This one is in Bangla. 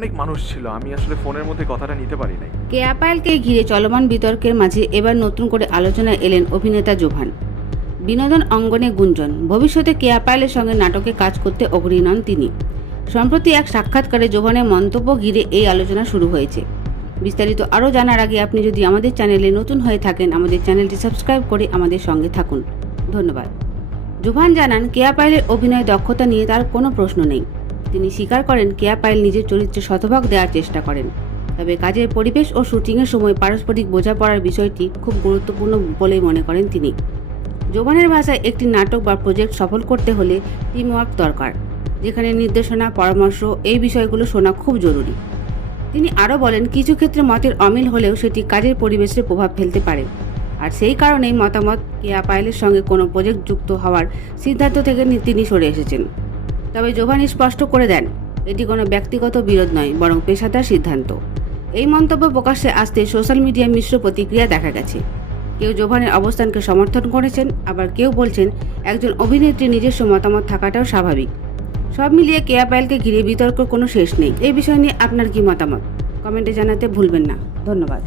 অনেক মানুষ ছিল, আমি আসলে ফোনের মধ্যে কথাটা নিতে পারি নাই। কেয়া পায়েলকে ঘিরে চলমান বিতর্কের মাঝে এবার নতুন করে আলোচনায় এলেন অভিনেতা জোভান। বিনোদন অঙ্গনে গুঞ্জন, ভবিষ্যতে কেয়া পায়েলের সঙ্গে নাটকে কাজ করতে অগ্রহী নন তিনি। সম্প্রতি এক সাক্ষাৎকারে জোভানের মন্তব্য ঘিরে এই আলোচনা শুরু হয়েছে। বিস্তারিত আরও জানার আগে আপনি যদি আমাদের চ্যানেলে নতুন হয়ে থাকেন, আমাদের চ্যানেলটি সাবস্ক্রাইব করে আমাদের সঙ্গে থাকুন। ধন্যবাদ। জোভান জানান, কেয়া পায়েলের অভিনয় দক্ষতা নিয়ে তার কোনো প্রশ্ন নেই। তিনি স্বীকার করেন, কেয়া পায়েল নিজের চরিত্রে শতভাগ দেওয়ার চেষ্টা করেন, তবে কাজের পরিবেশ ও শুটিংয়ের সময় পারস্পরিক বোঝাপড়ার বিষয়টি খুব গুরুত্বপূর্ণ বলেই মনে করেন তিনি। জোভানের ভাষায় একটি নাটক বা প্রজেক্ট সফল করতে হলে টিমওয়ার্ক দরকার, যেখানে নির্দেশনা, পরামর্শ এই বিষয়গুলো শোনা খুব জরুরি। তিনি আরও বলেন, কিছু ক্ষেত্রে মতের অমিল হলেও সেটি কাজের পরিবেশে প্রভাব ফেলতে পারে, আর সেই কারণেই মতামত কেয়া পায়েলের সঙ্গে কোনো প্রজেক্ট যুক্ত হওয়ার সিদ্ধান্ত থেকে তিনি সরে এসেছেন। তবে জোভান স্পষ্ট করে দেন, এটি কোনো ব্যক্তিগত বিরোধ নয়, বরং পেশাদার সিদ্ধান্ত। এই মন্তব্য প্রকাশ্যে আসতে সোশ্যাল মিডিয়ায় মিশ্র প্রতিক্রিয়া দেখা গেছে। কেউ জোভানের অবস্থানকে সমর্থন করেছেন, আবার কেউ বলছেন একজন অভিনেত্রীর নিজস্ব মতামত থাকাটাও স্বাভাবিক। সব মিলিয়ে কেয়া পায়েলকে ঘিরে বিতর্ক কোনো শেষ নেই। এই বিষয় নিয়ে আপনার কি মতামত? কমেন্টে জানাতে ভুলবেন না। ধন্যবাদ।